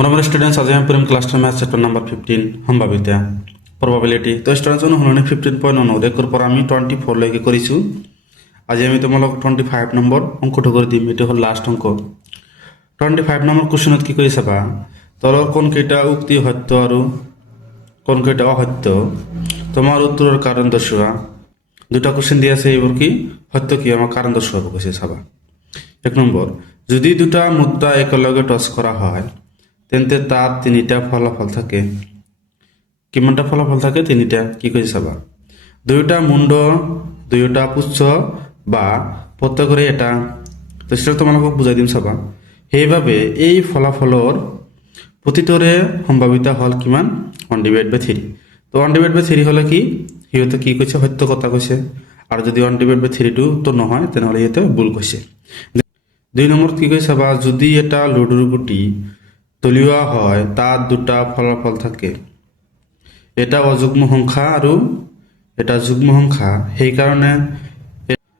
more students आज हम पूरे क्लास में चैप्टर नंबर 15 সম্ভাৱিতা probability তো স্টুডেন্টস হলনে 15.9 এর পর আমি 24 লৈকে কৰিছো আজি আমি তোমালোক 25 নম্বৰ অংকটো কৰি দিম এটো হল লাস্ট অংক 25 নম্বৰ কোশ্চনত কি কৰি চাবা তলৰ কোন কেইটা উক্তি সত্য আৰু কোন কেইটা অসত্য তোমাৰ উত্তৰৰ কাৰণ দৰ্শোৱা দুটা কোশ্চেন দিয়া আছে এইবোৰ কি সত্য কি আমাৰ কাৰণ দৰ্শোৱা কৈছে চাবা এক নম্বৰ যদি দুটা মুদ্ৰা একেলগে টস কৰা হয় তেন্তে তাত তিনিটা ফলাফল থাকে কিমানটা ফলাফল থাকে তিনিটা কি কই চাবা দুইটা মুণ্ড দুইটা পুচ্ছ বা প্রত্যেকৰে এটা তো সেটা তোমালোকক বুজাই দিম চাবা সেইভাবে এই ফলাফলৰ প্ৰতিটোৰে সম্ভাৱিতা হল কিমান 1/3 তো 1/3 হলে কি হিয়তে কি কৈছে সত্য কথা কৈছে আৰু যদি 1/3 টো তো নহয় তেনেহলে হিয়তে ভুল কৈছে দুই নম্বৰ কি কৈছে চাবা যদি এটা লুডুৰ গুটি তলিওয়া হয় তার দুটা ফলাফল থাকে এটা অযুগ্ম সংখ্যা আৰু এটা যুগ্ম সংখ্যা সেই কারণে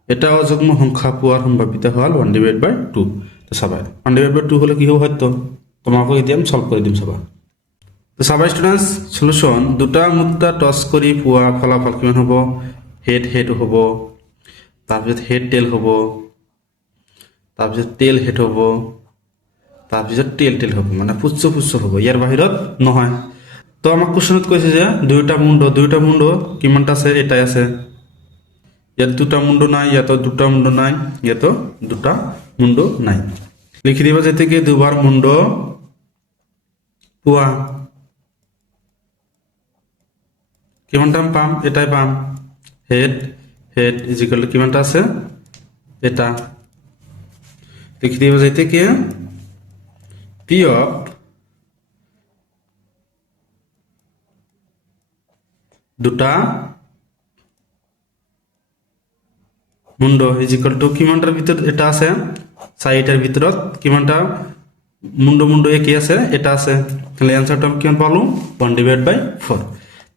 এটা অযুগ্ম সংখ্যা পোৱাৰ সম্ভাৱিতা হল 1/2 তো চাবা 1/2 হলে কি হ'ব সত্য তোমাকে এতিয়া আমি সলভ কৰি দিম চাবা তো চাবা স্টুডেন্টস সলিউশন দুটা মুদ্ৰা টস কৰি পোৱা ফলাফল কিমান হ'ব হেড হেড হ'ব তাৰপিছত হেড টেল হ'ব তাৰপিছত টেল হেড হ'ব তাৰপিছত টেল টেল হ'ব মানে পুচ্ছ পুচ্ছ হ'ব ইয়াৰ বাহিৰত নহয় তো আমাক কোশ্চনত কৈছে যে দুইটা মুণ্ড কিমানটা আছে এটাই আছে ইয়াত দুটা মুণ্ড নাই ইয়াত দুটা মুণ্ড নাই ইয়াত দুটা মুণ্ড নাই লিখি দিবা যেতে কি দুবার মুণ্ড পোৱা কিমানটা পাম এটাই পাম head head is equal to কিমানটা আছে এটা লিখি দিবা যেতে কি P of দুটা মুণ্ড ইজ ইকুয়াল টু কিমানটার ভিতর এটা আছে সাইডের ভিতৰত কিমানটা মুণ্ড একই আছে এটা আছে তাহলে आंसरটা আমি কিমান পালো 1/4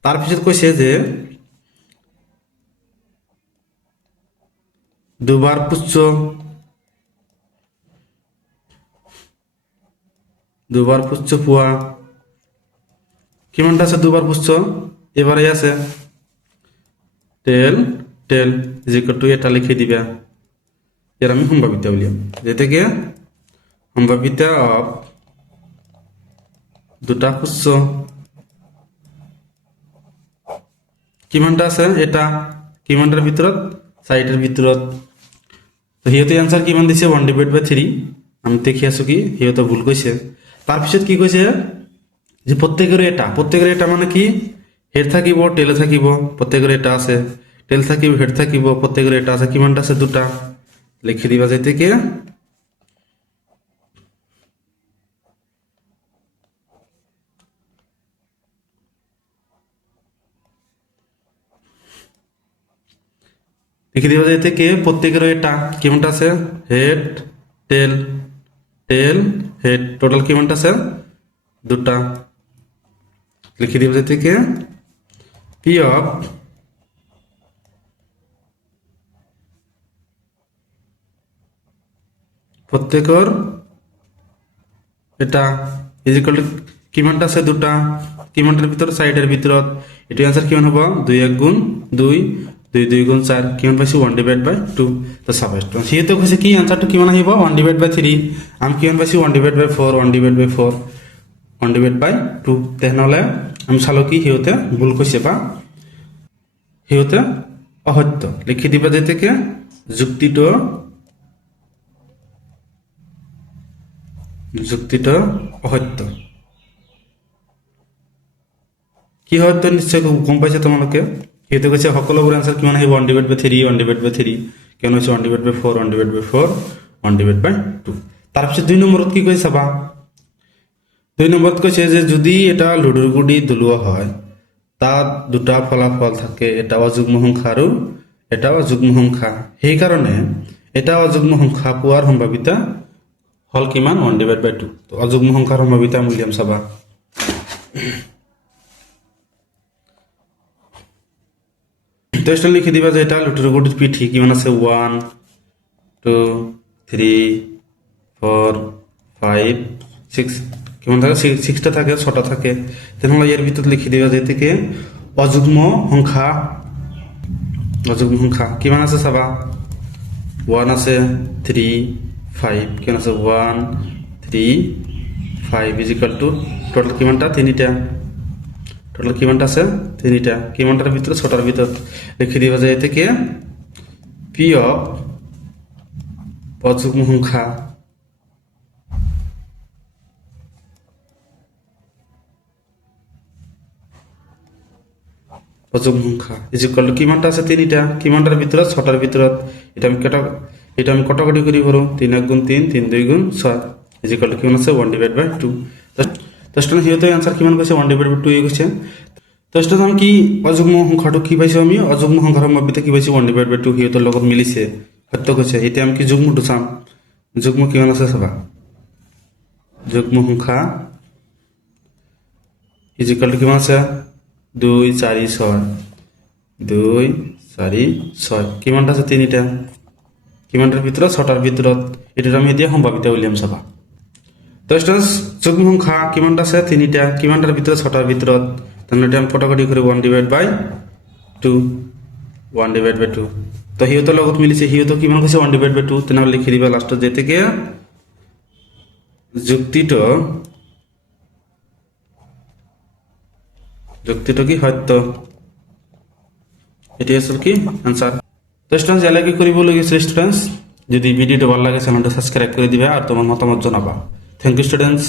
তার পিছত কৈছে যে দুবার পুচ্ছ দুবার পুচ্ছ পোৱা কিমানটা আছে দুবার পুচ্ছ এবারে আছে টেল টেল ইজ ইকুয়াল টু এটা লিখে দিবা এর আমি সম্ভাৱিতা উলিয়াম যেতে কি সম্ভাৱিতা অফ দুটা পুচ্ছ কিমানটা আছে এটা কিমানটার ভিতৰত সাইডের ভিতৰত তো হিয়তে आंसर কিমান দিছে 1/3 আমি দেখি আছো কি হিয়তে ভুল কৈছে তার পিছত কি কৈছে যে প্রত্যেকের এটা মানে কি হেড থাকিব টেল থাকিব প্রত্যেকের এটা আছে টেল থাকিব হেড থাকিব প্রত্যেকের এটা আছে কিমানটা আছে দুটা লিখি দিবা যেতে কি লিখি দিবা যেতে কি প্রত্যেকের এটা কিমানটা আছে হেড টেল টেল হেড টোটাল কিমানটা আছে দুটা লিখি দিব যেতে কি P of প্রত্যেকর এটা ইজ ইকুয়াল টু কিমানটা আছে দুটা কিমানটার ভিতর সাইডের ভিতৰত এটো आंसर কিমান হ'ব 2 1 গুণ 2 2 2 গুণ 4 কিমান পাইছো 1/2 তো সাবাস তো সিহেতু কৈছে কি आंसरটো কিমান আহিব 1/3 আমি কিমান পাইছো 1/4 1/4 1/2 তেহনলে আমি চালো কি হিয়তে ভুল কৈছে বা হিয়তে অসত্য লিখি দিবা যেতে কি যুক্তিটো অসত্য কি হয়তো নিশ্চয় গম পাইছে তোমালোকে হিয়তে কৈছে সকলোবোৰ आंसर কিমান আহিব 1/3 কেন হৈছে 1/4 1/2 তাৰপিছত দুই নম্বৰত কি কৈছে চাবা দুই নম্বৰত কৈছে যে যদি এটা লুডুৰ গুটি দলোৱা হয় তাত দুটা ফলাফল থাকে এটা অযুগ্ম সংখ্যা আৰু এটা অযুগ্ম সংখ্যা সেই কাৰণে এটা অযুগ্ম সংখ্যা পোৱাৰ সম্ভাৱিতা হল কিমান 1/2 তো অযুগ্ম সংখ্যাৰ সম্ভাৱিতা মূল্যাম চাবা তো এটা লিখি দিবা যে এটা লুডুৰ গুটিৰ পিঠি কিমান আছে 1 2 3 4 5 6 কিমান থাকে 6টা থাকে 6টা থাকে তেনেহ'লে ইয়াৰ ভিতৰত লিখি দিবা যে থেকে অযুগ্ম সংখ্যা কিমান আছে চাবা 1 আছে 3 5 কিমান আছে 1 3 5 ইজ ইকুয়াল টু টোটাল কিমানটা 3টা টোটাল কিমানটা আছে 3টা কিমানটার ভিতরে 6টার ভিতর লিখে দিবা যে থেকে পি অফ অযুগ্ম সংখ্যা অযুগ্ম সংখ্যা ইজ ইকুয়াল টু কিমানটা আছে 3টা কিমানটার ভিতরে 6টার ভিতৰত এটা আমি কটাকটি করি পাৰো 3 1 গুণ 3 3 2 গুণ 6 ইজ ইকুয়াল টু কিমান আছে 1/2 তো স্টুডেন্ট হিয়তো আনসার কিমান কৈছে 1/2 কৈছে তো স্টুডেন্ট আমি কি অযুগ্ম সংখ্যাটো কি পাইছো আমি অযুগ্ম সংখ্যাৰ সম্ভাৱ্যতা কি পাইছো 1/2 হিয়তৰ লগত মিলিছে সত্য কৈছে এতিয়া আমি কি যুগ্মটো চাম যুগ্ম কিমান আছে চাবা যুগ্ম সংখ্যা ইজ ইকুয়াল টু কিমান আছে 2 4 6 2 4 6 কিমানটা আছে 3টা কিমানটার ভিতৰত 6টাৰ ভিতৰত এটা আমি এতিয়া সম্ভাৱিতা উলিয়াম চাবা তো স্টুডেন্টস যুগ্ম সংখ্যা কিমানটা আছে 3টা কিমানটার ভিতৰত 6টাৰ ভিতৰত তাহলে এটা আমি কটাকটি কৰি 1/2 তো সিহঁতৰ লগত মিলিছে সিহঁতৰ কিমান কৈছে 1/2 তেনেহ'লে লিখি দিবা লাষ্টত যে থেকে যুক্তিটো কি সত্য এটি আসল কি আনসার তো স্টুডেন্টস এলাকি কৰিব লাগিছে স্টুডেন্টস যদি ভিডিওটো ভালো লাগে চ্যানেলটা সাবস্ক্রাইব করে দিবা আর তোমার মতামত জানাবা থ্যাংক ইউ স্টুডেন্টস